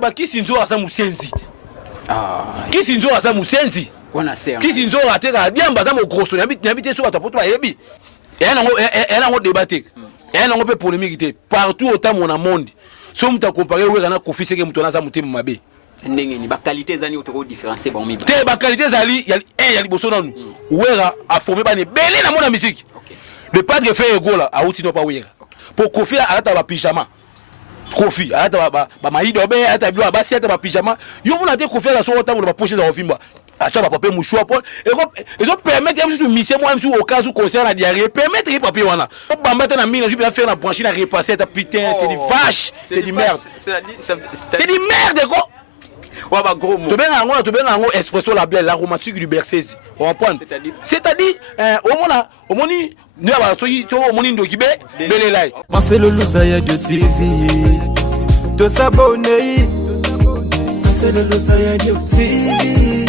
ba kisinzo asa musenzi kisinzo asa musenzi wana se kisinzo ateka diamba za mo grosso n'habite so batapoto ba yebi ena ngo débattre ena ngo pe polémique te partout au temps mon monde so muta comparer we kana Kofi seke muto naza mutema mabe ndenge ni ba qualité zani otoko différencier ba mi ba te ba qualité zali ya liboso nanu wera a formé ba ne belé na mona musique le padre fait egola a outi no pa wera pour Kofi alata ba pyjama Kofi alata ba maido be alata bilo basi alata ba pyjama yo mona te Kofi la so otamo ba poche za ofimba acha ba papier mouchoir Paul et donc permettre même si mission moi même au cas où concert la diarrhée permettre que papier wana ba mettre na mine je vais faire la brancher la repasser ta putain c'est du vache c'est du merde c'est du merde quoi wa ba gros mot to benga ngo expression la bière l'aromatique du berceuse on comprend c'est-à-dire au moni ne ba so yi to au moni ndo kibe belelai Marcelo Louzaya de TV de s'abonner Marcelo Louzaya de TV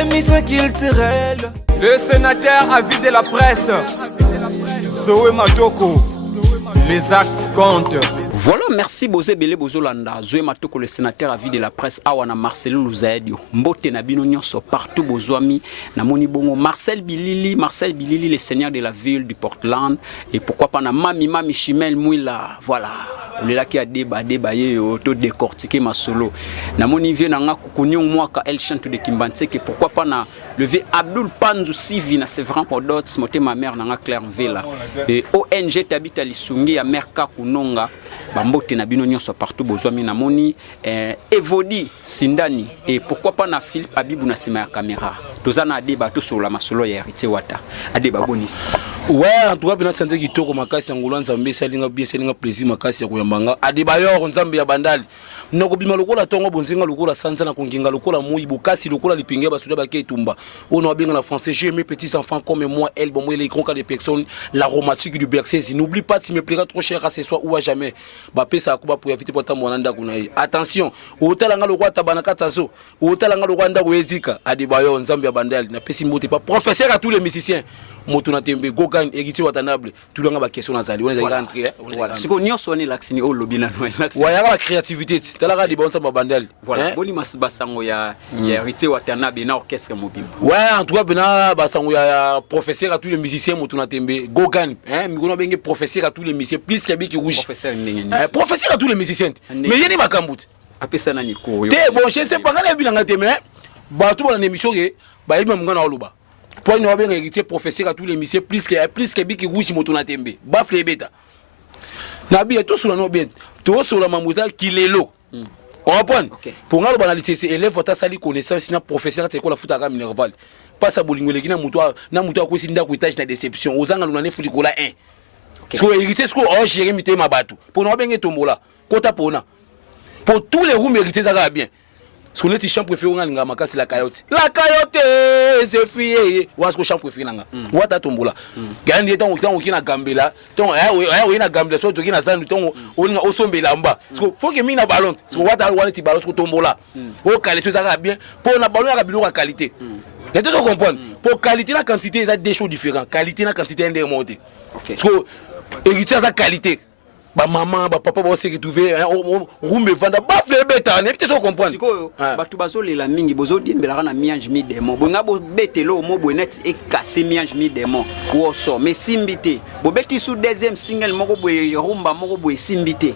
émission culturelle. Le sénateur a vidé la presse. Zoé Matoko. Les actes comptent. Voilà, merci Bozé Belé Bozolanda. Zoé Matoko, le sénateur a vidé la presse. Awana Marcelo Louzadio. Mbote na bino nyonso partout Bozwami. Na moni bongo Marcel Bilili, le seigneur de la ville du Portland. Et pourquoi pas na Mami Chimel Mouila. Voilà. On est là qui a débat auto décortiquer ma solo. Na moni vient na kukunyon mwaka El chante de Kimbanse que pourquoi pas na lever Abdul Panzu Sivi na c'est vraiment pour d'autres moté ma mère na Claire Vela. Et ONG tabita lisungi ya Merka Kunonga. Bambote na bino nyonso partout Bozwami na moni Evodi Sindani et pourquoi pas na Philippe Abibou na sima ya caméra. Tozana débat tout sur la masolo ya Héritier Wata. Adeba boni. Ouais, en tout cas bina santé kitoko makasi ngolo nzambe salinga bien salinga plaisir makasi ya kuyambanga adibayo nzambe ya bandali noko bima lokola tongo bonzinga lokola sanza na konginga lokola moyi bokasi lokola lipinga basuda baketumba ono abenga na français j'ai mes petits enfants comme moi elle bon moi les grands cas de personnes l'aromatique du berceuse n'oublie pas si me plaira trop cher à ce soir ou à jamais ba pesa akuba pour éviter pota monanda kunayi attention hôtel nga lokwa tabanaka tazo hôtel nga lokwa ndako ezika adibayo nzambe ya bandali na pesi mbote pas professeur à tous les musiciens Motuna tembe Gogan Héritier Watanable tout le monde a question nazali on est rentré voilà ce qu'on nyonso ni laxini o lobina no lax ouais ya la créativité tala di bonsa babandel voilà boni basango ya Héritier Watanabe na orchestre mobile ouais en tout cas bena basango ya professeur à tous les musiciens Motuna tembe Gogan mikono benge professeur à tous les musiciens plus qu'abiki rouge professeur ndenge professeur à tous les musiciens mais yeni makambuti apesa na niko yo te bon je sais pas kana bilanga te mais ba tout na émission ke ba yima mngana oluba pour nous avoir hérité professeur à tous les musiciens plus que biki rouge Motuna tembe bafle beta nabi tout sur la bien tout sur la mamouza kilelo on comprend pour nga lo banalité c'est élève vota sali connaissance na professeur te ko la futa ka minerval pas sa bolingole kina muto ko sinda ko étage na déception ozanga luna ne fuli ko la 1 so hérité ce ko o gérer mité mabatu pour nous bien tombola kota pona pour tous les roues mérités ça va bien. Ce qu'on est le champ préféré on a makasi la cayotte c'est fié wasko champ préféré nanga wata tombola gandi temps qui na gambela temps ay na gambela so to qui na zandu temps on na osombela mba faut que mina ballon so wata wana ti ballon ko tombola o qualité ça va bien pour na ballon ya bilo ka qualité et tu comprendre pour qualité la quantité ça deux choses différentes qualité la quantité est remontée so héritier ça qualité ba maman ba papa ba se retrouver rumbe vanda ba beta ne peut-être comprendre siko batu bazolela mingi bozo diembela na miange mi démon bonga bo betelo mo bonet e casser miange mi démon wo so mais simbité bo beti sous deuxième single moko boye rumba moko boye simbité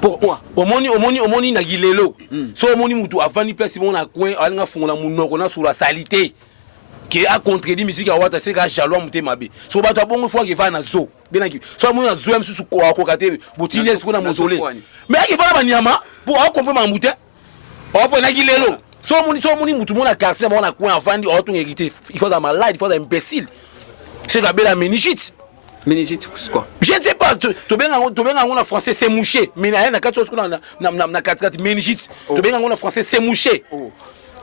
pourquoi omoni na gilelo so omoni mutu avani place mona coin alinga fungola munoko na sur la salité qui a contredit musique à wata c'est ka jaloux mutema be so bato bongo fois que va na zo benaki so mo na zo em susu ko akokate botile ce qu'on a mozolé mais qui va na banyama pour comprendre mute o po na gilelo so moni mutu mona quartier mona coin avandi o to hérité il faut ça malade il faut ça imbécile c'est la belle méningite quoi je ne sais pas to benga ngona français c'est mouché mais na 14 na 4 méningite to benga ngona français c'est mouché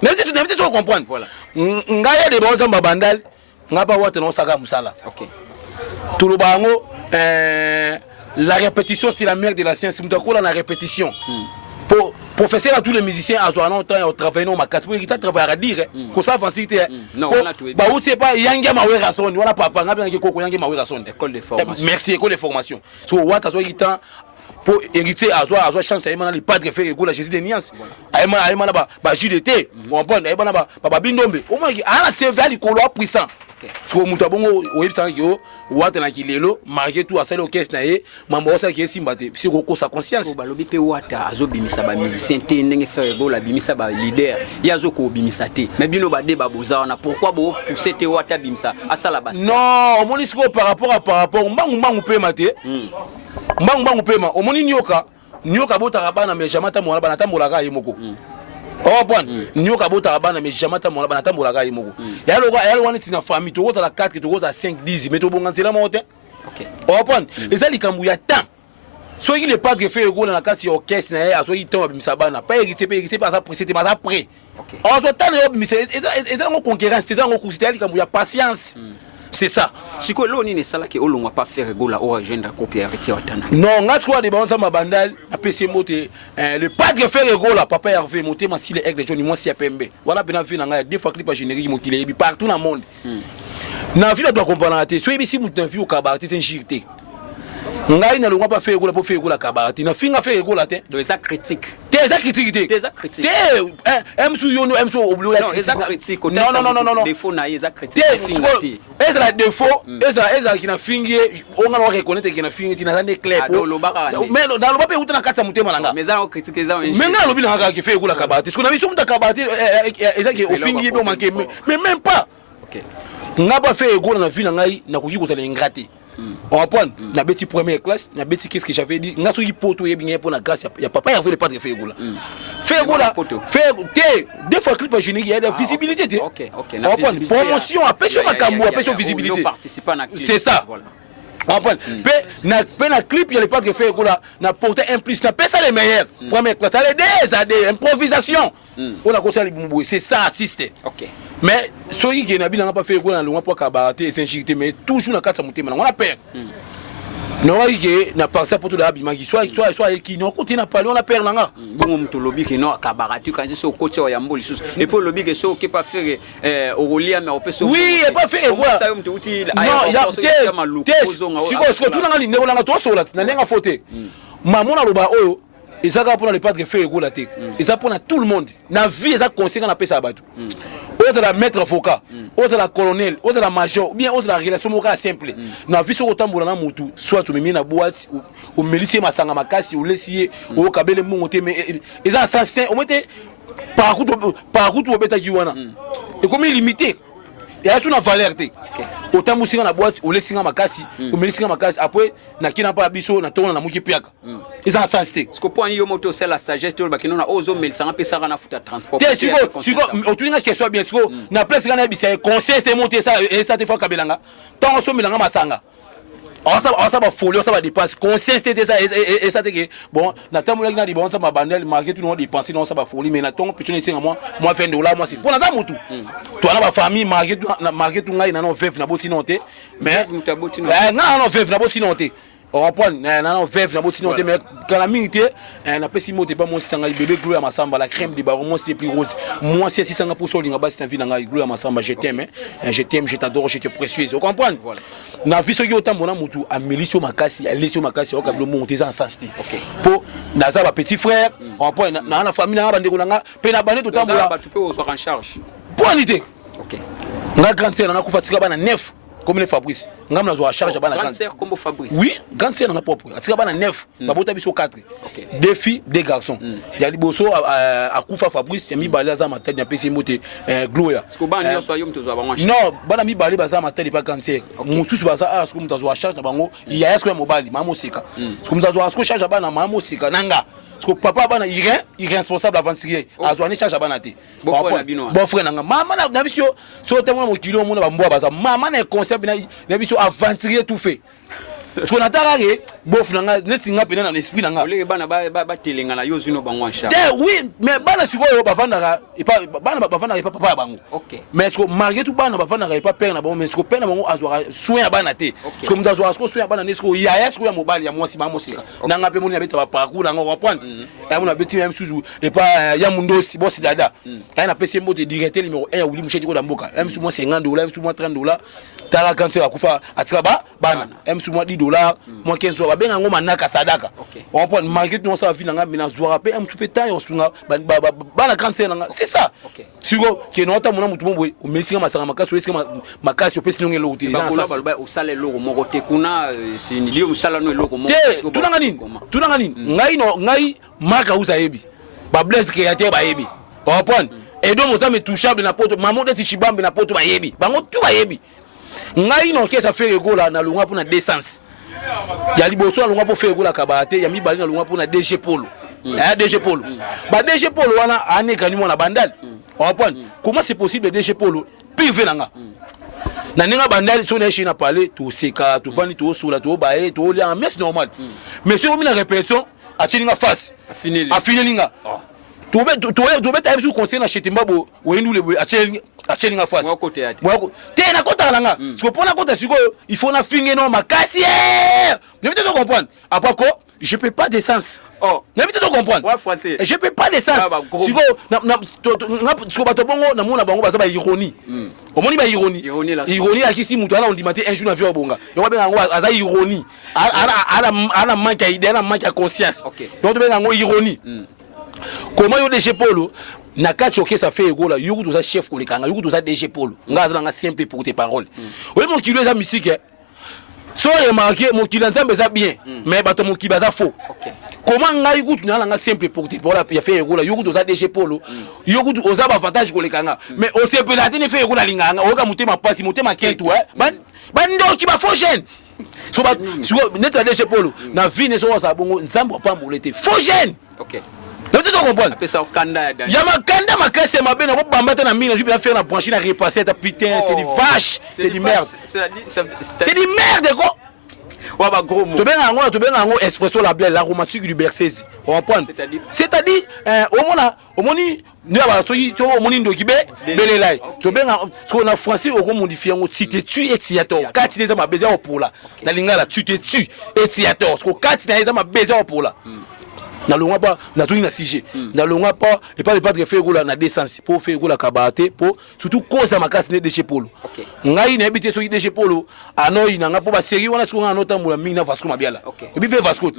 mais tu comprendre voilà ngaya de bonza babandal ngapa wate no saka musala OK tout le bango la répétition c'est la mère de la science mutakola na répétition pour professeur à tous les musiciens à zoana temps au travail no makasi pour kita travail à dire ko ça facilité non ba ou c'est pas yange mawera son wala papa ngabe ngeke koko yange mawera son école de formation merci école de formation so wata so kita pour hériter avoir chance à les padres faire égo la Jésus de Nias aïmana ba JDT on prend aïmana ba bindombe au moins ala c'est vers les colons puissants parce que mutu bongo oyebisa yo wata na kilelo marqué tout à ça le caisse naé mambo ça qui est simbate c'est ko sa conscience balobi pe wata azobimisa ba musicien te ndenge faire égo la bimisa ba leader yazo ko bimisa te mais bino ba débat boza na pourquoi bo pousser te wata bimisa asala basta non au moins c'est par rapport mbangu pe maté mbangu pema omoni nyoka botaka bana mais jamais tamona bana tambolaka yemoko oh bon nyoka botaka bana mais jamais tamona bana tambolaka yemoko yalo wani tina famille to kota la 4 to kota 5 10 mais to bonganzela mote OK oh bon eza likambu ya temps so il est pas de faire go na kati orchestre na ya so itomba bimisabana pas hérité pas ça précédé pas après OK oh to tane yo bimisé eza ngo concurrence eza ngo kusita likambu ya patience. C'est ça. Si que l'on ne sait que l'on va pas faire gola au agenda copie arrêté watana. Non, on a quoi de bon ça ma bandal a PC monter le pas de faire gola papa a fait monter ma si les aigles jaune moi si PMB. Voilà bien vu na deux fois clip générique mo kilé partout dans le monde. Na vie doit comprendre la tête. So ici mo vu au cabaret c'est une jirité. Ngai na longa pas faire gola pour faire gola cabaret. Na finga faire gola te. Donc ça critique. Tes critique. Sou yo no sou oblo non, ça critique. Non. Défaut na ça critique. Est-ce la défaut, est-ce qui na fingi on va reconnaître qui na fingi tina zande clair. Mais dans le bas pe utana kata mutema nanga. Mais ça on critique ça. Mais nga lobi nanga qui fait gola kabati. Parce qu'on a vu sur ta kabati est qui au fingi be manquer mais même pas. OK. Nga ba fait gola na vie na ngai na kuji ko tala ingraté. On va prendre la bêtise première classe, la bêtise qu'est-ce que j'avais dit, n'a pas poto et bien pour la classe, il y a papa il avait pas de faire gola. Faire gola, faire deux fois clip générique, il y a de la visibilité. OK. On va prendre promotion, appelle sur ma cambo, appelle sur visibilité. C'est ça. On va prendre na clip il y a pas de faire gola, na porter un plus, na pas ça les meilleurs. Première classe, ça les des improvisation. On a conseillé les c'est ça artiste. OK. Mais ceux qui n'ont pas fait le loin pour cabaret, c'est insécurité, mais toujours dans le cadre de on a peur. Non, il n'a pas ça pour tout l'habillement, soit qui n'ont continué à parler, on a peur. Bon, tu lobby qui non cabaret, tu quand c'est au côté au Yambo, et pour lobby qui sont qui pas faire Aurelia, mais on peut se. Oui, il pas fait quoi. Non, il y a tout dans la ligne, on a tout sur la, on a faute. Maman a le bas haut. Et ça pour les padres faire égo la tête. Et ça pour tout le monde. Na vie ça conseil qu'on appelle ça bateau. Autre la maître avocat, autre la colonel, autre la major, bien autre la relation morale simple. Na vie sur autant boulana mutu, soit tu me mets na boîte ou milice masanga makasi ou laisser ou kabele monter mais et ça sensité au mettre par route au beta kiwana. Et comme limité. Et à tout na valeur té. Autant musinga na boîte ou laisser makasi ou milice makasi après na kina pas biso na tona na muki piaka. Ils ont sensité. Ce que point yo moto c'est la sagesse to bakino na ozo mel ça pesa na futa transport. Siko otulinga question bien siko na place kana bisa conseil c'est monter ça et ça te fois kabelanga. Tant so milanga masanga. On ça va folie, ça va dépenser. Conseil c'était ça et ça que bon, na tamoula na di bon ça ma bandel marqué tout non dépenser non ça va folie mais na ton petit ne singa moi $20 moi c'est. Pour na mutu. Toi na ba famille marqué tout ngai na non veuf na boti noté mais na non veuf na boti noté. On prend non veuf na boti noté mais quand la minute na pesi moté pas mon sanga bébé glou à masamba la crème de baron moi c'est plus rose. Moi c'est 600% linga bas c'est vie na glou à masamba je t'aime je t'adore je te précieuse. Vous comprenez? Na vie so yo tamona mutu a milicio makasi a lesio makasi o kablo monter en sensité. OK. Pour naza ba petit frère, on prend na la famille na bandeko nanga pe na bande to tambola ba tu peux aussi en charge. Pour unité. OK. Nga grand sœur na kufatika bana 9 comme les Fabrice. Nga mna zo a charge bana grand sœur comme Fabrice. Oui, grand sœur na propre. Atika bana 9, ba bota biso 4. OK. Deux filles, deux garçons. Il y a liboso a kufa Fabrice, mi bala za matel na pesi moté Gloria. Est-ce que bana yo so yo mtozo ba wanshi? Non, bana mi bala baza matel pas grand sœur. Mususu baza a ce que mtazo a charge na bango, il y a ce que mobali mamo sika. Ce que mtazo a ce que charge bana mamo sika nanga. Parce que papa bana irresponsable aventurier azwani charge bana te bon frère nanga mama na biso so temo mo kilo mo na bamboa baza mama na concept na biso aventurier tout fait parce qu'on attend que bof nanga netinga pena na esprit nanga ole bana ba telenga na yo zino bango ansha oui mais bana sikoyo bavandaka et pas bana bavandaka pas papa bango OK mais ce que malgré tout bana bavandaka pas père na bango mais ce que père na bango azwa soin bana te ce que mutazo asko soin bana nesko ya ce que mobali ya mwasi ba mosika nanga pe moni abeta ba parcours nanga comprendre et on a beti même sous et pas ya mundosi boss dada et na pesi mbote directeur numéro 1 Willy Mouchedi ko damboka même sous moi $50 même sous moi $30 tala cancer akufa atika ba bana même sous moi $10 $, moi 15 dollars ben ngo manaka sadaka on prend market non ça vie nga mina zwara pe am tupe temps yosunga bana grande scène c'est ça siko ke non ta mona mutu mbo o mesinga masanga makasi o esinga makasi o pesi nonge lo utiliser ça ba o sale lo moko te kuna c'est ni dio sala no lo moko tunanga nini ngai maka usayebi ba bless créateur ba yebi on prend et donc moi ça me touchable na poto maman de tichibambe na poto ba yebi bango tu ba yebi ngai no ke ça fait regola na lunga pour na décence ya liboso na lunga pour faire regola kabate ya mibali na lunga pour na DG Polo DG Polo ba DG Polo wana aneka ni mona bandal on prend comment c'est possible DG Polo privé nanga na ninga bandal so na china parler tout seka tout vandi tout sula tout baé tout lia mais c'est normal mais si on met la répétition a tininga face a finilinga tu beta ebisu conseil na chetemba bo wendu le achelinga face moi côté ati te na kota langa parce que pour na kota siko il faut na finge no makasi ne peut pas comprendre après quoi je peux pas descendre ne peut pas comprendre ouais français je peux pas descendre siko na siko bato bongo na mona bango baza ba ironie omoni ba ironie la kisi mutu ala ondimate un jour na vie obonga yo ba ngo aza ironie ala manque idée ala manque conscience yo to ba ngo ironie comment yo DG Polo na kati oke ça fait ego là yo kuto za chef ko lekanga yo kuto za DG Polo ngaza nga simple pour tes paroles oui mon kilo za musique so remarquer mon kilo nzambe za bien mais bato mon kibaza faux comment ngai kuto na nga simple pour tes paroles ya fait ego là yo kuto za DG Polo yo kuto oza ba avantage ko lekanga mais o se peut la tene fait ego là linganga oka mutema pasi mutema kentu bando ki ba faux jeune so ba net la DG Polo na vie ne so sa bongo nzambe pa mbolete faux jeune non tu comprends ya makanda makase mabe na bamba na mina je vais faire la branche na repasser ta putain c'est des vaches c'est du merde c'est du merde quoi wa ba gros mot to benga ngo espresso la bière l'aromatique du Bercese on comprend c'est-à-dire omoni ne ba soyi to omoni ndoki be belelai to benga so na français o modifier ngo tu et tiato kati les ma baiser pour là na lingala tu et tiato so kati na les ma baiser pour là na longa pas na tout na sujet na longa pas et pas de faire gola na décence pour faire gola kabate pour surtout cause makasi ne DG Polo ngai na habité so DG Polo anoi na ngapo ba série wana so ngana tambola mingi na Vasco Mabiala et puis fait Vasco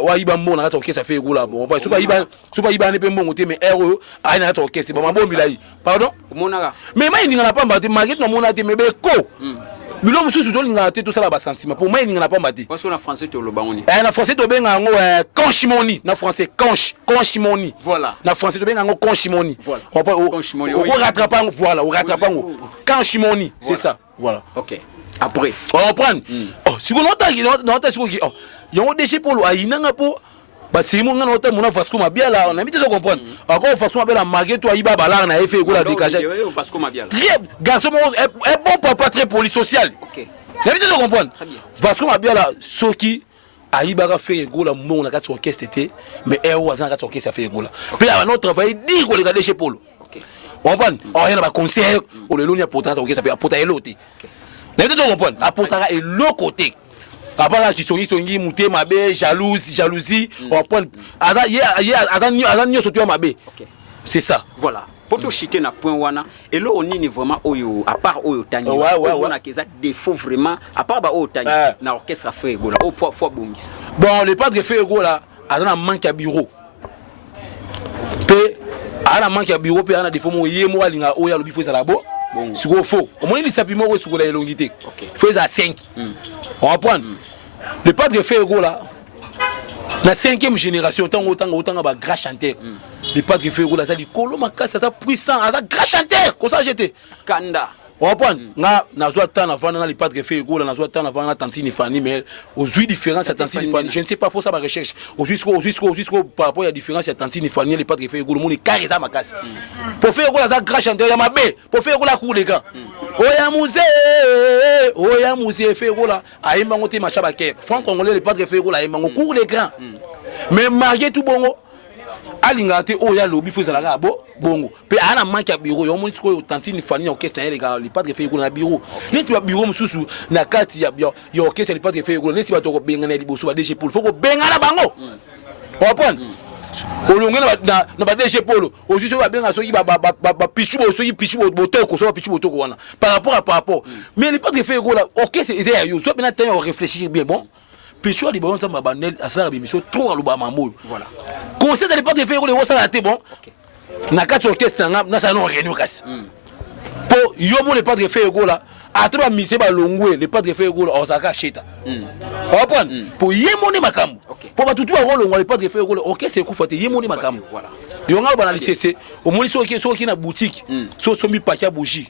wa iba mbona ngata okesa faire gola bon ba so ba iba ne pe mbongo te mais ero ai na ngata okesa ba mabombi lai pardon monaka mais mai ninga na pamba te market na mona te mais be ko bilo mususu to linga te to sala ba sentiment pour mai ninga na pamba te parce que na français to lo bangoni na français to benga ngo conchimoni na français conchimoni voilà na français to benga ngo conchimoni conchimoni on rattrape voilà on rattrape ngo conchimoni c'est ça voilà OK après on prend si on nota si ko yo DG Polo ayinanga po ba simo ngana ota mona Vasco Mabiala on a mis de comprendre encore Vasco Mabiala marqué toi iba balar na effet gola dégager Vasco Mabiala très garçon est bon papa très poli social OK on a mis de comprendre Vasco Mabiala soki aibaka faire gola mon na kati orchestre té mais ero azan kati orchestre faire gola puis à notre travail dire ko le garder chez Polo OK on prend on y a ba concert o le lonia pourtant orchestre faire porter eloté on a mis de comprendre apportera et l'autre côté après là qui songi muté mabe jalousie on prend azan surtout mabe c'est ça voilà pour te chiter na point wana et là on ni vraiment oyo à part oyo tani on a keza défaut vraiment à part ba oyo tani na orchestre fait gola au fois bongisa bon le pas de faire gola azan manque à bureau pe ana manque à bureau pe ana défaut mo yemo alinga oya lobi faut ça là-bas siko faux on dit sapiment ko siko la longité faut ça 5 on va prendre le pas de faire gola la 5e génération autant ba grand chanteur le pas de faire gola ça dit kolo makasa ça puissant ça grand chanteur ko ça j'étais kanda on va prendre na zo temps avant na le pas de faire gola na zo temps avant na tantine Fanny mais aujourd'hui différence à tantine Fanny je ne sais pas faut ça ba recherche aujourd'hui par rapport à différence à tantine Fanny le pas de faire gola mon carré ça makasa pour faire gola ça grand chanteur ya mabe pour faire gola cour les gars oya musée fait gola aimba ngote machaba ke franc congolais le pas de faire gola aimba cour les grands mais marié tout bongo alinga te oya lobi faut ça la bongo pe ana manque à bureau yo monitiko yo tantine Fanny orchestre les gars le pas de faire gola na bureau neti ba bureau mususu na kati ya yo orchestre le pas de faire gola neti ba to ko benga na liboso ba DG Polo faut ko benga na bango on prend olonge na ba DG Polo aussi so ba benga soki ba pichu soki pichu botoko so pichu botoko wana par rapport mais les pas de faire là OK c'est ya yo so bien temps réfléchir bien bon pichu ali bon ça ma bandel asala bi mission trop aluba mambo voilà conseil ça les pas de faire le ça la té bon na kati orchestre na ça non réunion kasi po yo mo les pas de faire là atoba mise ba longwe les pas de faire là osaka cheta comprendre pour yemone makambo pour ba tutu ba longwa les pas de faire là OK c'est coup faté yemone makambo voilà yo nga ba na lycée au moni soki na boutique so mi pakia bougie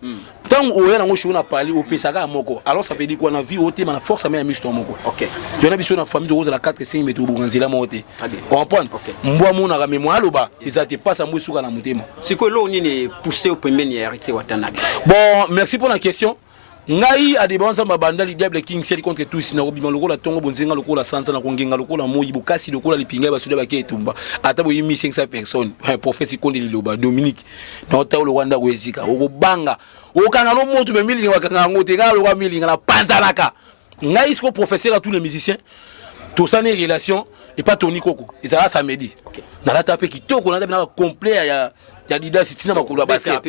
tant oya na ngo na parler au pesaka moko alors ça veut dire quoi na vie oté na force mais misto moko OK yo na biso na famille de rose la 4 5 meto bunganzela moté comprendre mbwa mona ka mémoire loba ils te passe mo suka na mutema siko lo nini pousser au premier ni héritier Watanabe. Bon merci pour la question. Ngai a débanza mabanda li diable king sel contre tous na robima lokola tongo bonzenga lokola sanza na kongenga lokola moyi bukasi lokola lipinga basuda ba ketumba ata boyi 1500 personnes prophète konde liloba Dominique na ota lo Rwanda wezika okobanga okanga no moto be milinga wakanga ngote kala lo milinga na panzanaka ngai sko professeur à tous les musiciens tout ça n'est relation et pas Tony Koko et ça samedi na la tape kitoko na na complet ya dida sitina makolo ya basket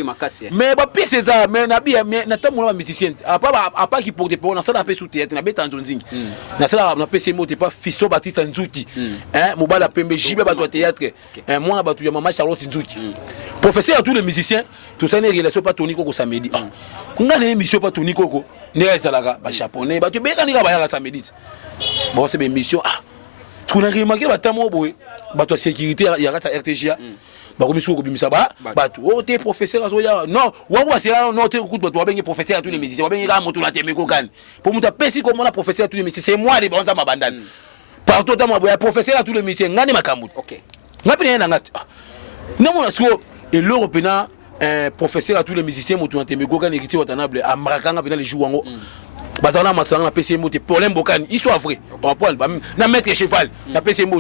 mais ba pese ça mais na bien mais na tamu na musicien apa qui porte pour na ça na pe sous théâtre na beta nzonzingi na ça na pese mo te pas Fisto Baptiste Nzuki mobala pembe jibe ba to théâtre moi na ba tu ya mama Charlotte Nzuki professeur à tous les musiciens tout ça n'est relation pas Tony Koko samedi nga na émission pas Tony Koko ne reste là ba japonais ba tu beka ni ka ba ya samedi bon c'est une mission tu na remarqué ba tamo boy ba to sécurité ya RTGA ba komi soko bimisa ba batu o te professeur azoya non wa c'est non te écoute ba bengi professeur à tous les musiciens ba bengi ka moto la temeko kan pour muta pesi comme on a professeur à tous les musiciens c'est moi les bonza mabandane partout dans ma professeur à tous les musiciens ngani makambu OK ngapi na ngati non mon asko et l'européen professeur à tous les musiciens moto la temeko kan héritier Watanabe amrakanga pena les jours ngo bazana masanga na PCMO te problème bokani il soit vrai on parle na maître cheval na PCMO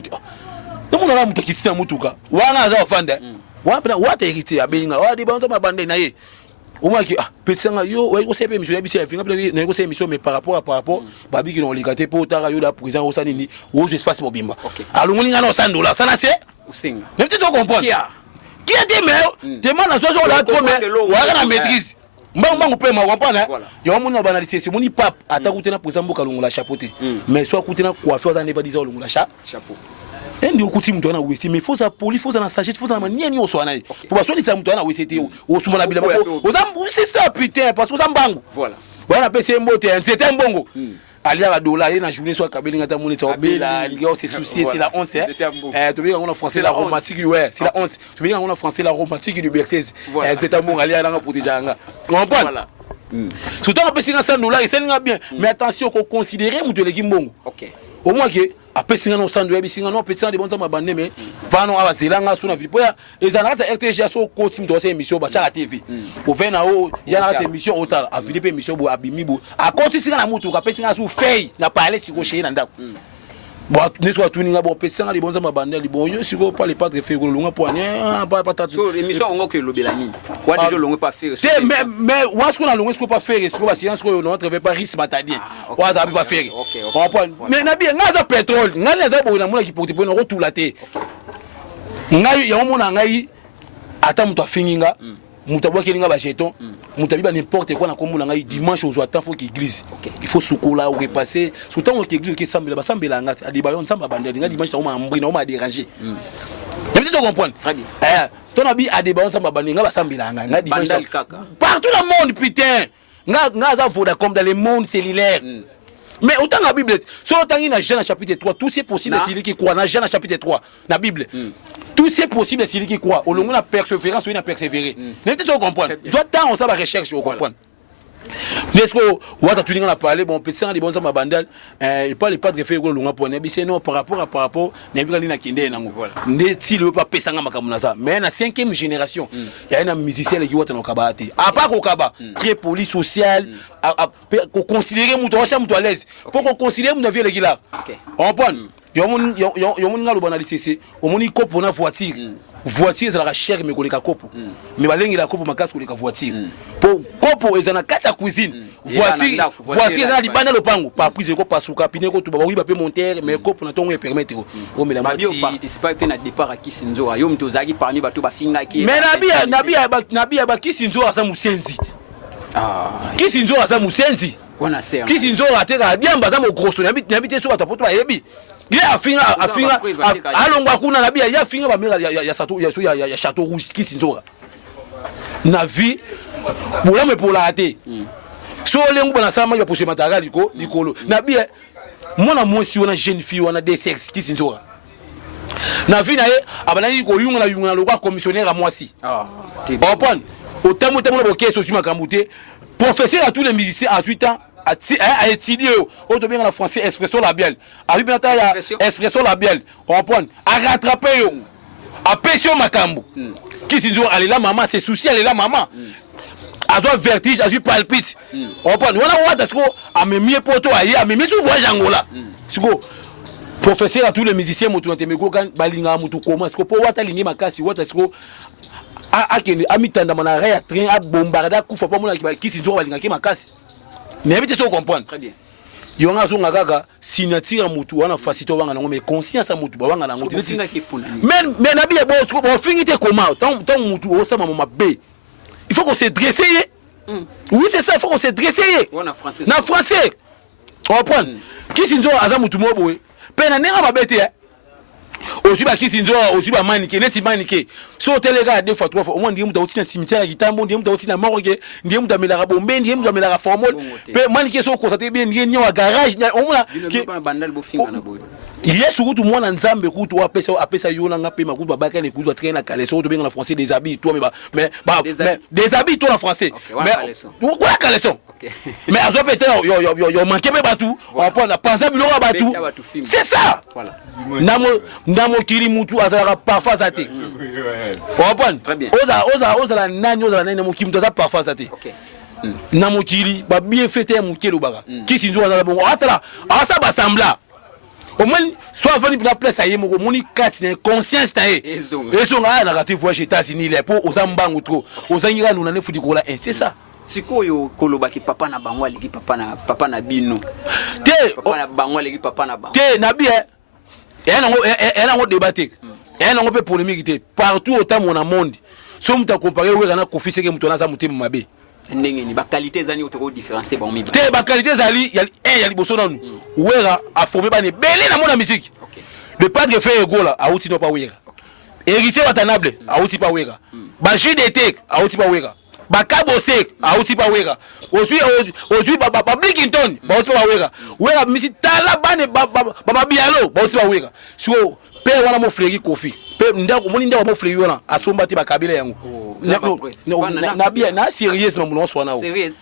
tout le monde a mutu kitita mutuka wana za ofanda wapena wata héritier abelinga wa di banza mabande na ye au moins ki pesanga yo wa ko sepe mission ya bisi ya finga na ko sepe mission mais par rapport babi qui ont ligaté pour tara yo la prison au sanini au espace mobimba alunguli ngana $100 ça na c'est usinga même tu comprends qui a dit mais demande à soit la trop mais wa na maîtrise mbangu pe ma comprendre yo mona banalité c'est moni pape atakuté na prison mboka longola chapeauté mais soit kuté na coiffeur za ne pas dire longola chapeau ndi okuti mtu ana wesi mais faut ça poli faut ça na sagesse faut ça na mania ni oso anaye pour basoni ça mtu ana wesi te o sumana bila bako c'est ça putain parce que ça mbangu voilà pese mbote c'était mbongo alia la dollar et na journée soit kabelinga ta monnaie ça bela liga c'est souci c'est la honte tu veux on a français la romantique ouais c'est la honte tu veux on a français la romantique du Bercès c'était mbongo alia na protéger anga comprends voilà surtout on pese $100 et c'est bien mais attention qu'on considérer mutu le kimbongo OK au moins que après singa no sandu bisinga no petsa de bonza mabande mais vano abazelanga suna vipo ya ezana ta RTG so ko tim do émission ba cha TV pour venir au ya na émission autal a vidéo émission bo abimi bo a konti singa na mutu ka pesinga su fei na parler siko chez na ndako bon neso tuninga bo pesinga de bonza mabande li bon yo siko pas les pas de faire longa poigné pas tatu so émission ngo ke lobelani wa déjà longa pas faire mais wa ce qu'on a longa ce qu'on pas faire ce qu'on va science ko no travailler pas risque matadien wa ça pas faire mais na bien ngaza pétrole ngani za bo na mona ki porte pour no rotula te ngai ya mona ngai ata muto afinginga muto abokelinga ba jeton muto biba n'importe quoi na komona ngai dimanche aux attend faut que église il faut soukola ou repasser surtout que église qui sambela basambela ngati adibayo nsamba bandeli ngai dimanche na mbri na ma déranger mais tu comprends très bien ton abi adibayo nsamba bandeli ngai basambela ngai dimanche partout dans le monde putain nga za Vodacom dans le monde cellulaire. Mais autant la Bible, sur autant il y a Jean chapitre 3, tout c'est possible s'il qui croit dans Jean chapitre 3, la Bible. Tout c'est possible s'il qui croit. Au long de la persévérance, on a persévéré. Mais tu comprends. Soit temps on ça va recherche, on comprend. N'est-ce que what tu dis on a parlé bon petit les bons bandal et pas les pas de faire le long pour ne c'est non par rapport n'est pas na kinde nango n'est si le pas pesanga makamuna ça mais na 5e génération il y a un musicien qui wata no kabate à part au kaba très poli social pour considérer muto wa muto à l'aise pour qu'on considère muto vieux là on comprend yo mon ngalo banalité c'est on moni copo na voiture voiture ezalaka cher mais koleka kopo mais balengela kopo makasi koleka voiture po kopo ezana kati ya cuisine voiture ezana libanda lopango pa prise ko pasuka pine ko tuba bawiba pe monter mais kopo na tongo e permettre o mela mati yo participer pe na départ à Kisinzo yo mto zaki parmi bato bafinga ki mais nabia ba Kisinzo asa musenzi Kisinzo asa musenzi wana sert Kisinzo ateka diamba za mo grosso nabite so bato poto ba yebi il a afinga alongwa kuna na bia ya finga ba mera ya château rouge Kisinzo na vie bola me pola ate so lengu bana sama ya posema taga likolo na bia mwana mwasi wana jeune fille wana des sex Kisinzo na vie na ye abanani ko yunga na lokwa commissionnaire à mwasi opon otamo tamo na bokeso sima kamute professeur à tous les musiciens à 8 ans a étudié au bien en français expression labiale a vu bien expression labiale on prend a rattraper yo a pression makambo Kisinzo elle là maman c'est souci elle là maman a doit vertige a palpite on prend on a trop a memie poto aye a memie tout voyage angola siko professeur à tous les musiciens moto na temeko kan balinga mutu comment siko po wata lingi makasi wata siko a mitanda mana ya train a bombarder kufa pa mona Kisinzo balinga ki makasi mais habite to comprendre très bien yo nga zo ngaka signature mutu wana facilité wanga nango mais conscience a mutu wanga nango mais na bien bon finité comment tant mutu o sama mama b il faut qu'on se dresser oui c'est ça il faut qu'on se dresser wana français na français on prend Kisinzo aza mutu mo boy pe na nenga mabete aussi ba Kisinzo aussi ba manike neti manike so telega 2 fois 3 fois au moins ndiye muta utina cimetière ya Kitambo ndiye muta utina morgue ndiye muta melaka bombe ndiye muta melaka formol pe manike so ko sate bien ndiye nyo garage au moins bandal bo finga na boyo yesu kutu mwana nzambe kutu apesa yona nga pe makutu babaka ne kutu traîner na kaleso to bien en français des habits toi mais des habits toi en français mais quoi kaleso mais azo peut-être yo manqué be batu on prend la penser bilo ba batu c'est ça voilà ndamo kiri mutu azala parfois zate on prend oza la nani mo kimto za parfois zate na mokili ba bien fêter mokelo baka Kisinzo azala bon atala asa ba sembla au moins soit venu pour la place aye moko moni kati na conscience tae eso nga na raté voyage États-Unis les pour aux ambangu trop aux angira nous na fudi kola c'est ça sikoyo koloba ki papa na bango aliki papa na bino te papa na bango aliki papa na bango te na bien et nango débattre et nango pe polémique te partout autant mon monde so muta comparer we kana Kofi seke muto na za mutema mabe ndenge ni ba qualité zani otoko différencier ba miba te ba qualité zali ya liboso nanu wera a formé ba ne belé na mona musique le padre fait egola a outi no pa wera héritier watanable a outi pa wera ba JDT a outi pa wera ba kabose a outi pa wera aujourd'hui ba Blinkinton ba outi pa wera misi tala bane ba bialo ba outi pa wera so pe wana mo frère Kofi pe ndako moni ndako mo frère wana asomba te ba kabila yango na bien na sérieuse mamu no swana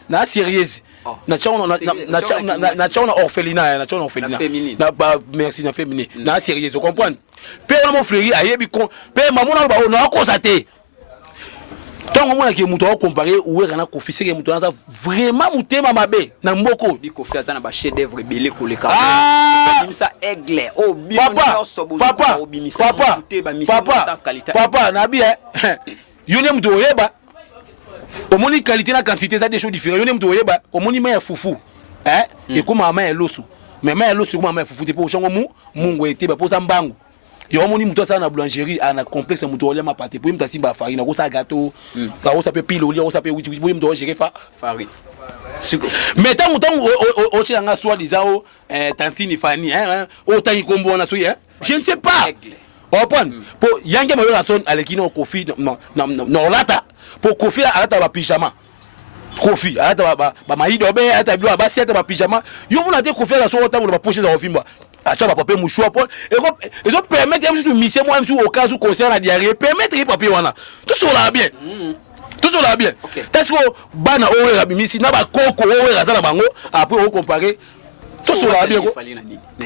na sérieuse na chauna orphelinat na chauna orphelinat na ba merci na féminin na sérieuse comprendre pe wana mo frère ayebi kon pe mamu na ba na kosa te tango mona ke muto comparer ouera na Kofi seke muto na vraiment mutema mabe na mboko bi Kofi azana ba chef d'œuvre belé koleka bimisa aigle o bi papa na bien yone muto oyeba omoni qualité na quantité ça des choses différentes yone muto oyeba omoni ma ya fufu et comme ma ya loso mais ma ya loso comme ma ya fufu te po chango mungu ete ba po mbangu yo moni muto ça na boulangerie ana complexe muto olia ma pâté pour muta simba farine ko sa gâteau ko sa pe pile olia ko sa pe wuti muto gérer farine mais tant o changa soit disant tantine Fanny o tani kombo na so je ne sais pas on prend pour yange ma la son alekino Kofi non lata pour Kofi alata ba pyjama Kofi alata ba maido be alata bilo ba siata ba pyjama yo mona te Kofi la so otango ba poche za ofimba acha ba papier mouchoir pour et donc permettre même mission moi même au cas où concerne la diarrhée permettre les papiers wana tout cela bien tout cela bien parce que bana o la bimisi na ba koko o la za na bango après on comparer tout cela bien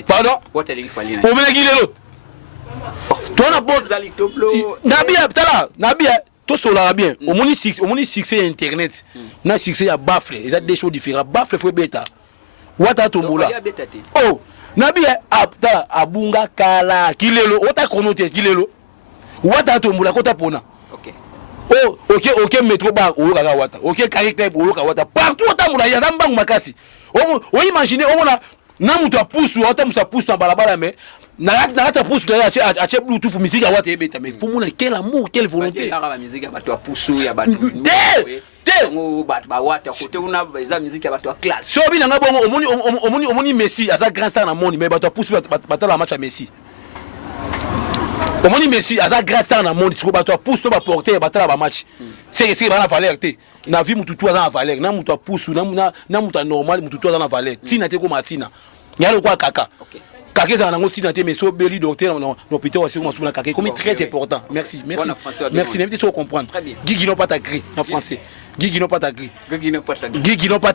pardon what elle fallait o mena gilelo toi na boss na bien tala na bien tout cela bien au moni succès internet na succès ya bafle ils a des choses différentes bafle faut beta wata tomola oh na bien apta abunga kala kilelo ota konote kilelo wata tombola kota pona. OK. Oh, OK métro bar o kaka wata. OK carré club o kaka wata. Partout otambola ya zambangu makasi. O imaginer o mona na mutu apusu ota mutu apusu na balabala mais na ta pousse a bluetooth musique à wata ebeta mais faut mona quel amour, quelle volonté. La musique ya bato apusu ya bato. Ngo bato ba wata côté una eza musique ya bato classe. So bi nanga bongo omoni Messi aza grand star na monde mais bato apusu batala match à Messi. Omoni Messi aza grand star na monde siko bato apusu ba porter batala ba match. C'est ba na valeur te. Na vie mutu tu aza na valeur, na mutu apusu na mutu normal mutu tu aza na valeur. Tina te ko matina. Nyalo kwa kaka. OK. Kaka za nango tina te mais so beli docteur no hôpital aussi ko masuna kaka comme très important. Merci. Merci, n'importe quoi comprendre. Guigui non pas ta gris en français. Guigui non pas ta gris. Guigui non pas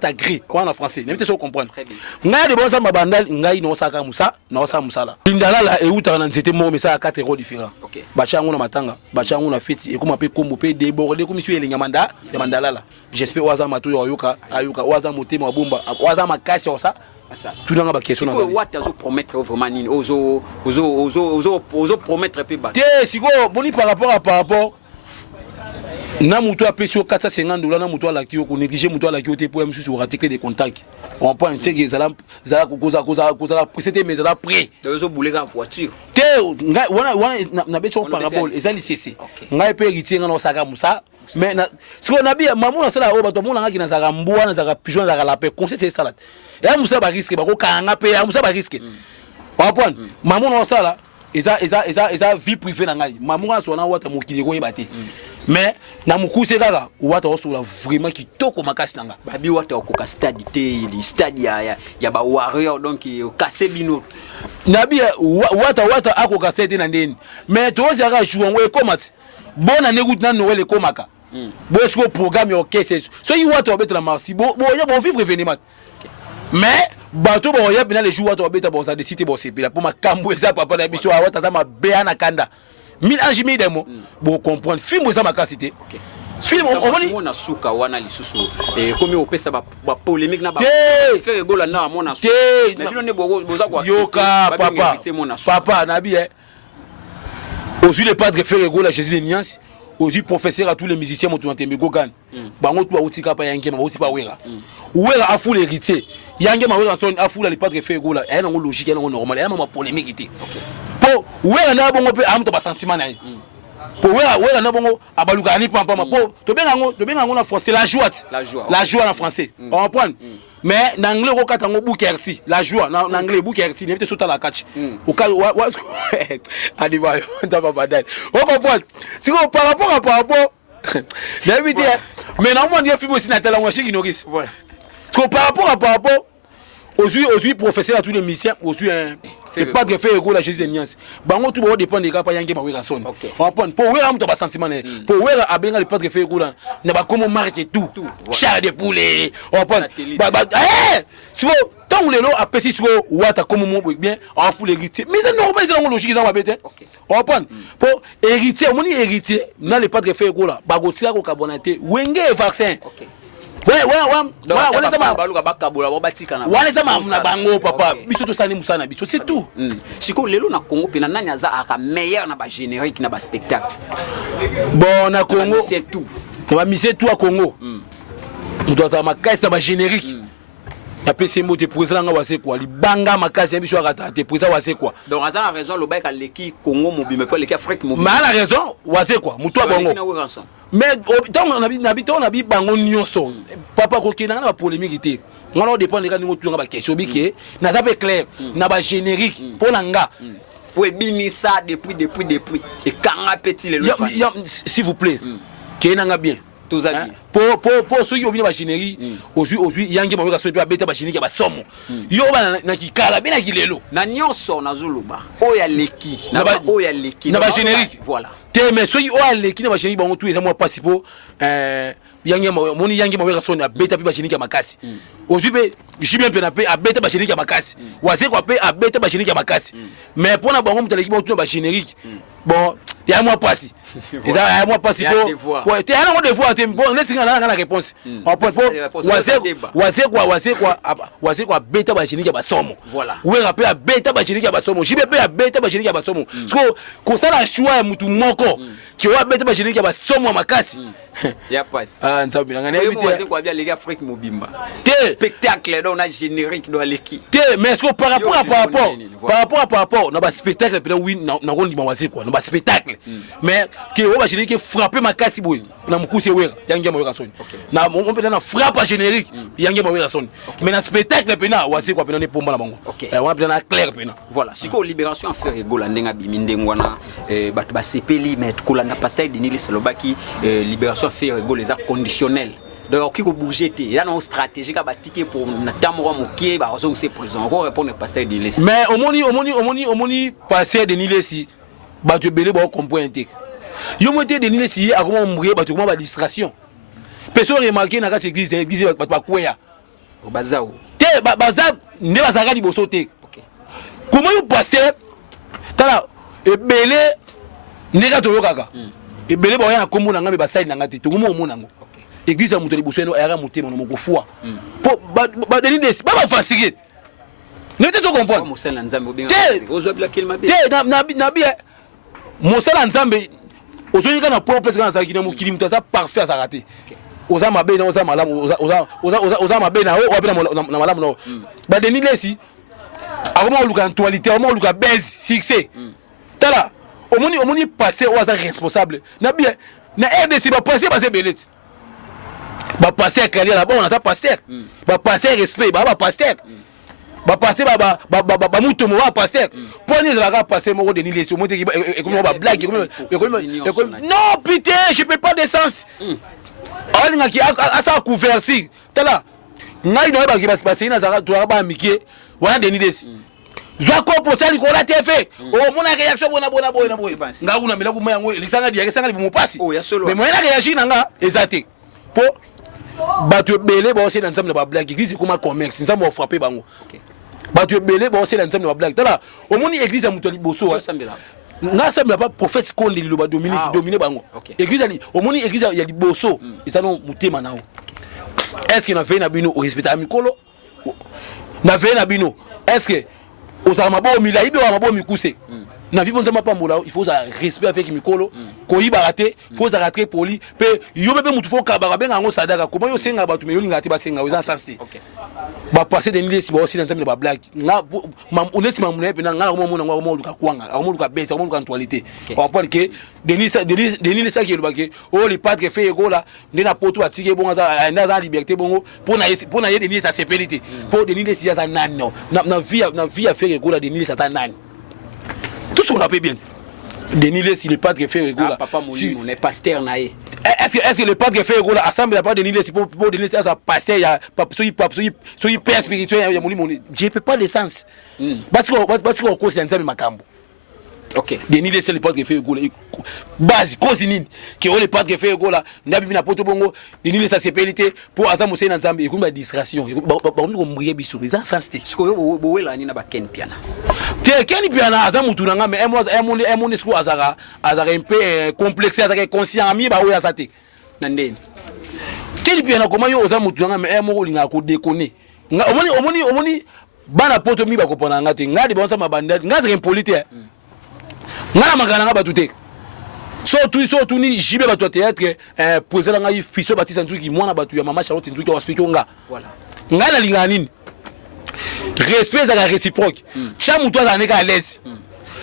ta gris. Quoi en français. N'importe quoi comprendre. Ngai de bonza mabandal ngai no saka musa, no sa musala. Indala e uta na nzete mo mais ça a 4 rôles différents. Bachango na matanga, bachango na feti et comme appelé comme pe déborder comme monsieur Elingamanda, ya mandala là. J'espère waza matu yoka, ayuka waza motema bomba, waza makasi osa. Tout dans la question. Si what azo promettre vraiment nini, ozo promettre pe ba. Té siko boni par rapport na muto a payé sur $450 na muto la ki ko négliger muto la ki te pour monsieur sur article de contact. On prend un que zala koza précédé mais zala prêt. Ozo bouler en voiture. Té wana na beso par rapport les LCC. Ngai pe héritier ngana osaka musa. Mais si on a bien maman na sala o bato mona ngaki na zaka mbwa na zaka pigeon na zaka lapin conseil c'est salade. Et musa ba risque ba ko kanga pe ya musa ba risque. On prend maman na sala eza vie privée na ngai. Maman na sona wata mokili ko yebate. Mais na mukuse kaka wata osola vraiment kitoko makasi nanga. Babi wata okoka stade te li stade ya ba warrior donc kase bino. Nabi wata akoka stade na ndeni. Mais to ozaka jouer ngo ekomati. Bona negout na Noël ekomaka. Bo esko programme orchestre. So yi wata obeta la marsi. Bo ya bon vivre événement. Mais bato bo ya bina les jours wata obeta bo za décider bo sepela pour makambo eza papa na biso wata za mabea na kanda. 1000 ans jimi demo bo comprendre film eza makasité. Film on na suka wana lisusu comme opesa ba polémique na ba faire gola na mona suka. Mais bino ne boza kwa yoka papa na bi aussi les padres faire gola Jésus de Niance. Aussi professeur à tous les musiciens moto ntemego gan. Bango tu ba utika pa yange ma uti pa wera. Wera afu l'héritier. Yange ma wera son afu la les padres faire gola. Elle non logique, elle non normal, elle ma polémique était. Po wera na bongo pe am to ba sentiment na. Po wera na bongo abaluka ni pampa ma po to benga ngo na français la joie en français. On comprend. Mais en anglais ko katango boukersi la joie en anglais boukersi ne peut la catch. Au cas adiva on t'a pas badal. On comprend. Si on par rapport d'inviter mais normalement il film aussi na tala moi chez Ginoris. Voilà. Par rapport aujourd'hui professeur à tous les musiciens aussi et pas de faire égo la Jésus de Niance. Bango tout dépend des cas pas yange ma wera son. On prend pour wera am to ba sentiment pour wera abenga le pas de faire égo là na ba comment marquer tout. Char de poulet. On prend si vous tant le lo apesi sur wata comme mon bien en fout l'héritier. Mais c'est normal c'est la logique ça va bête. On prend pour héritier moni héritier na le pas de faire égo là ba gotia ko carbonaté wenge vaccin. Ouais na bango papa biso to sani musana biso c'est tout. Siko lelo na Congo pe na nani aza aka meilleur na ba générique na ba spectacle. Bon na Congo c'est tout. Na ba mise tout à Congo. Muto za makasi na ba générique. Ya pese mo te président nga wase quoi libanga makasi ya biso akata te président wase quoi. Donc aza na raison lo ba ka leki Congo mobile pas leki Afrique mobile. Mais la raison wase quoi muto bongo. Mais tant on a bi bango nyonso papa ko kina na polémique té ngana dépend de ka ningo tunga ba question bike na za pe clair na ba générique pour nanga oui bimisa depuis et kanga petit le s'il vous plaît kena nga bien pour ceux qui ont bien ba générique aujourd'hui yangi ma weka so pe beta ba générique ba somo yo ba na kikala bina kilelo na nyonso na zuluba oya leki na ba oya leki na ba générique voilà. Mais ceux qui ont les qui ne va chez bango tous les mois principaux yangi moni yangi maweka soni a beta pe ba générique ya makasi ozube jibien pe na pe a beta ba générique ya makasi wase kwa pe a beta ba générique ya makasi mais pour na bango mutala ki ba tout ba générique bon ya moi pasi Et ça moi pas si pour tu as un devoir tu bon laisse nga na réponse on peut wase quoi beta ba chiniki ba somo voilà ouais rappelle beta ba chiniki ba somo jibe pe beta ba chiniki ba somo parce que ça la choix ya mutu moko qui wa beta ba chiniki ba somo makasi ya passe ah nsabi nga na éviter quoi bien les Afrique mobimba spectacle dans la générique dans l'équipe mais est-ce que par rapport na ba spectacle peut oui na rondi mawase quoi na ba spectacle mais que on va générique frapper makasi boy na mukuse wera yangi mawera soni na on peut na frappe générique yangi mawera soni mais na spectacle pena wase quoi pena ne pomba na bango on peut na clair pena voilà siko libération affaire egola ndenga bimindengwana bato ba sepeli mais kolanda pasteur Denis Lobaki libération affaire egola les conditionnels donc qui ko bouger té ya non stratégique ba ticket pour na tamoro mokie ba ozong se prison on répondre pasteur Denis mais omoni pasteur Denis Lesi ba tu belé ba comprendre yo moté Denis Lesi a comment mourir ba tu comment ba distraction personne remarquer na ka église ba kwea au bazao té bazab ne bazaka di boso té comment yo pasteur tala ebele ndeka to yokaka ebele ba ya na kombo na ngambe ba side na ngati to mo mona ngo église ya muto liboso eno ayaka motema na moko foi po ba Denis Lesi ba fatigué ne te comprendre mosala nzambe obenga ozwa bila kelma be na bien mosala nzambe ozoyika na propre kana sa kina mokili muto za parfait sa raté oza mabe na oza malamu oza mabe na o apena na malamu no ba Denis Lesi akoma luka actualité akoma luka base succès tala omoni passé oza responsable na bien na RDC ba passé ba belet ba pasteur carrière là-bas on a ça pasteur ba pasteur respect ba pasteur ba pasteur ba muto mo ba pasteur poni za ka pasteur mo Denis Lesi mo te et comme ba blague non putain je peux pas de sens on nga ki asa convertir tala ngai no ba ki passer na za to ba mikie wana Denis Lesi zako po tsali ko la TV o mona réaction bona nga una mela ku mayango lisanga dia kesanga limu pasi mais moi na réagir nanga ezate po bato belé ba aussi dans ensemble ba blague église comment commerce nzambo va frapper bango bato belé ba aussi dans ensemble ba blague tala omoni église ya muto liboso nga sambela pas prophète Konde liloba Dominique dominer bango église ali omoni église ya liboso isano mutema nao est-ce que na veille na bino o respecter mikolo na veille na bino est-ce que osama mabo milaibe wa mabo mikuse na vipo nzamba pa mola il faut ça respect avec mikolo ko yiba raté faut ça très poli pe yo bebe mutu fo ka ba benga ngo sadaka ko yo senga ba tu me yo linga te ba senga oza sensé ba passer Denis Lesi ba aussi dans nzamba ba blague nga oneti mamuna pe na nga mo mona ngo mo luka kwanga mo luka besa mo luka actualité on parle que Denis Lesi qui le ke o le padre fait egola ndena poto atike bonga za liberté bongo pour na Denis Lesi sa sécurité pour Denis Lesi ya nano na vie à faire egola Denis Lesi sa nani tout ce qu'on appelle bien Denis Lesi le padre fait rigola papa Molimo on est pasteur naé est-ce que le padre fait rigola assemble la pas Denis Lesi pour Denis Lesi à pasteur ya soy père spirituel ya Molimo je peux pas de sens parce que cause nzambe makambo OK Denis Lesi le padre fait rigola base cause nini que le padre fait rigola ndabi na poto bongo Denis Lesi sa sécurité pour azamu sena nzambe et kuma distraction ba ko mourir biso ça sens te siko yo bowela ni na ba Ken Piana te Ken Piana azamu tunanga mais emo siko azara un peu complexé azara conscient mi ba oya sate na ndeni Ken Piana comment yo azamu tunanga mais emo linga ko déconner nga omoni bana poto mi ba ko pona ngati ngadi bonza mabandade ngazi impolite ngana magana nga batute surtout ni jibe bato théâtre poser nga fiso batisa nzuki mwana bato ya mama Charlotte nzuki wa expliquer nga voilà ngana linga nini respect za réciproque chaque mutu azaneka à l'aise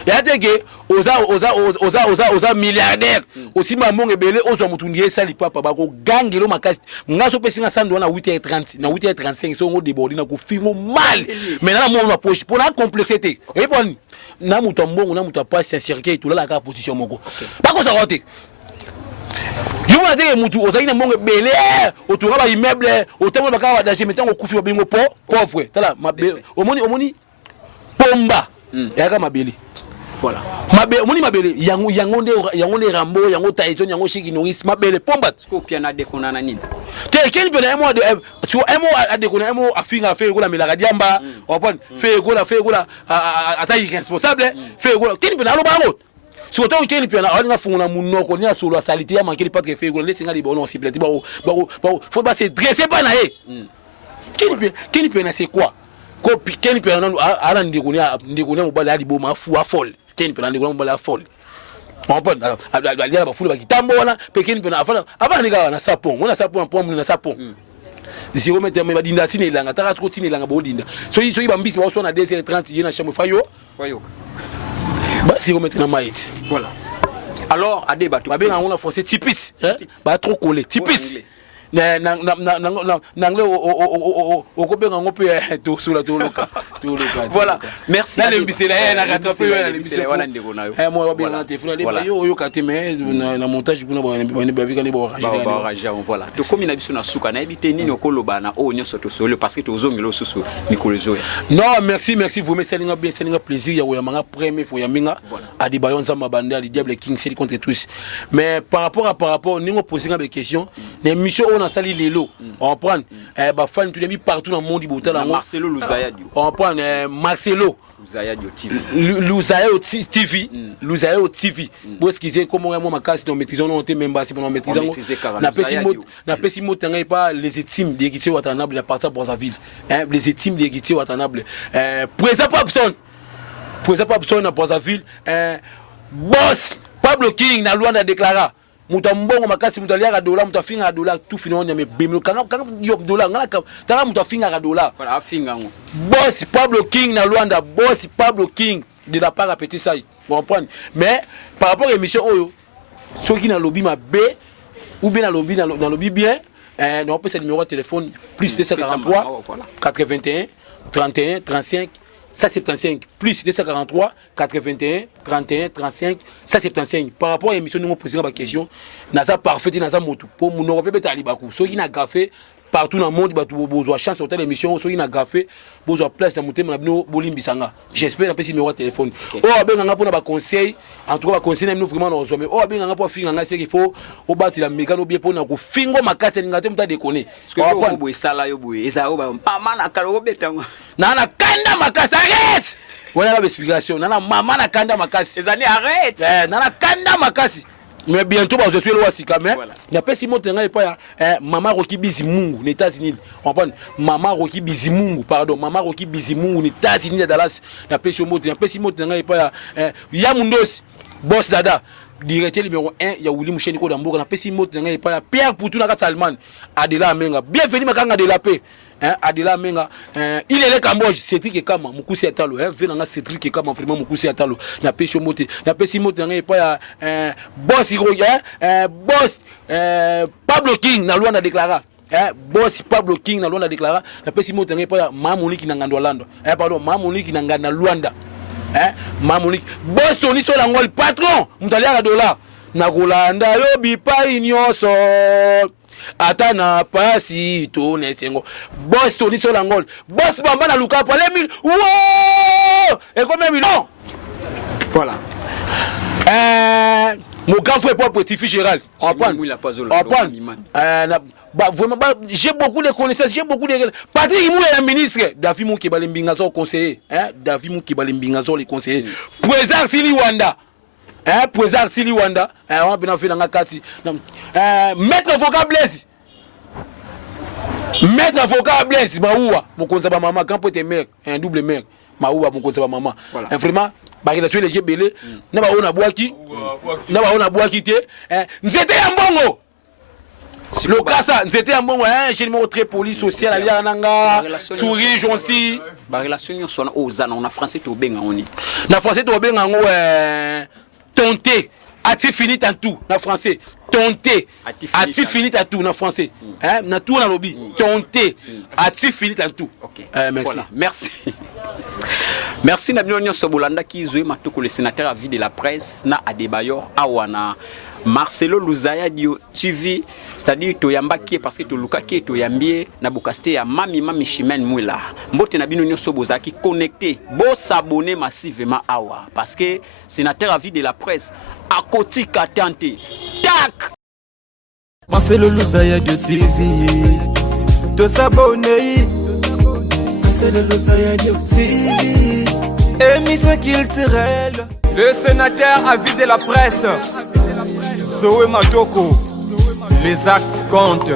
ya teke oza milliardaire aussi mamonge belé ozo mutu ndiye sali papa bako gangelo makasi ngaso pesinga sando na 8h30 na 8h35 so ngo déborder na ko fingo mal mais na mo na poche pour la complexité et bon na mutu mbongo na mutu pas sincérité tout la ka position moko pas ko ça rote yo na te mutu ozaina mbongo belé otunga ba immeuble otembo baka wa danger metango kufi bingo pauvre tala omoni pomba ya ka mabeli voilà omoni mabele yango nde Rambo yango Tyson yango Shiki Norris mabele pomba ko piana de konana nini te ken pena emo de tu emo ade kona emo afinga fe gola melaka diamba opon fe gola ata irresponsable fe gola ken pena lo bango Si autant que les pianos, on a fait un monoko, on a sur la salité, manqué les pattes fait, on laisse les bonhommes, s'il plaît, faut pas se dresser pas naé. Quel piano c'est quoi? Quel piano a rendu au bal à l'iboma fou à folle. Quel piano au bal à folle. On peut aller à la foule qui tambola, pequin piano avant les gars, on a sapon, on a sapon, on a sapon. Si vous mettez ma dindatine, il a un trotine, il a un bodine. Soyez bambis, on a 2h30, il y a un chambre fayo. Si vous mettez dans maït. Voilà. Alors, à débattre. On a forcé tipis. Pas trop collé. Tipis. Voilà. Merci. Non, merci, vous mettez bien plaisir. Il y a un premier à des baillons à ma bande, à des diables King, c'est contre tous. Mais par rapport, nous posons des questions. Les missions, on a sali les lots. On prend, fan, tu l'as mis partout dans le monde, Marcelo Luzayadio. On prend Marcelo. Luzayadio TV. Luzayadio TV. Luzayadio TV. Bon, ce qui c'est comment moi ma casse dans maîtrisons on était même pas si on maîtrise na pesi mot tanga pas les étimes d'Egité Watanabe la partie pour sa ville. Les étimes d'Egité Watanabe. Présent Papson na pour sa ville. Boss Pablo King na loi na déclara Mutambongo makasi mutalia dola mutafinga dola tout fini on yame bimlo kanga yo dola ngala tanga mutafinga dola voilà afinga ngo boss Pablo King na Luanda boss Pablo King de la part à petit ça vous comprenez mais par rapport à l'émission oyo ceux qui na lobby ma B ou bien na lobby bien on peut se numéro de téléphone plus 243 81 31 35 175 plus 243 81 31 35 175 par rapport à l'émission nous poser la question naza parfait naza motu pour mon Europe betali baku ceux qui na gaffé partout dans le monde batu besoin chance sur l'émission ceux qui na gaffé besoin place dans monter na bino bolimbisanga j'espère un peu numéro de téléphone oh ben nga pour na ba conseil en tout cas ba conseil nous vraiment nous mais oh ben nga pour finir nga c'est qu'il faut au battre la mécano bien pour na ko fingo makate ngate muta déconner parce que on boy sala yo boy eza o ba mama na kalo betango nana kanda makasi arrête voilà la explication nana mama na kanda makasi ezali arrête nana kanda makasi mais bientôt je suis le wasika mais na pesi moto ngai pa mama Roki Bizimungu aux États-Unis on prend mama Roki Bizimungu pardon mama Roki Bizimungu aux États-Unis à Dallas na pesi moto ngai pa ya mundosi boss dada directeur numéro 1 ya Willy Moucheni ko damboka na pesi moto ngai pa Pierre Poutou na Salman Adela Menga bienvenue makanga de la paix Adela Menga il est le Cambodge Cédric Kama Mukusi Atalo venanga Cédric Kama vraiment Mukusi Atalo na pesi moto ngai pa boss boss Pablo King na Luanda déclara boss Pablo King na Luanda déclara na pesi moto ngai pa Mamuliki na Ngando Lando pardon Mamuliki na Ngana Luanda Mamuliki boss Tony Solangol patron mutalia $, na Golanda yo bipai nyoso ata na pasi to nesengo boss Tony Solangol boss bamba na luka pa les 1000 wow et combien millions voilà mon grand frère pour petit fils Gérald on prend vraiment j'ai beaucoup de connaissances j'ai beaucoup de Patrick Mouya le ministre David Mouki Balimbingazo conseiller David Mouki Balimbingazo le conseiller président Sili Wanda président Sili Wanda on bien fait dans kasi maître avocat Blaise Maoua mokonza ba mama quand peut être maire un double maire Maoua mokonza ba mama vraiment ba relation les belé na ba ona boaki te nzete ya mbongo le casa nzete ya mbongo j'ai numéro très poli social ali nanga souris gentil ba relation son ozana on a français to benga oni na français to benga ngo tonté ati fini tout na français tonté ati fini tout na français na tout na lobby tonté ati fini tout merci voilà. Merci Nabino Nyonso Bolanda qui joué matoko le sénateur à vie de la presse na Adebayor awana Marcelo Luzayadio TV c'est-à-dire toyamba qui parce que to luka qui toyambie na bokaste ya mami Chimène Mwila mbote Nabino Nyonso bozaki connecté bo s'abonner massivement awa parce que sénateur à vie de la presse à côté katante tac Marcelo Luzayadio TV to s'abonner Marcelo Luzayadio TV émission culturelle Le sénateur a vidé la presse. Zoé Matoko. Les actes comptent.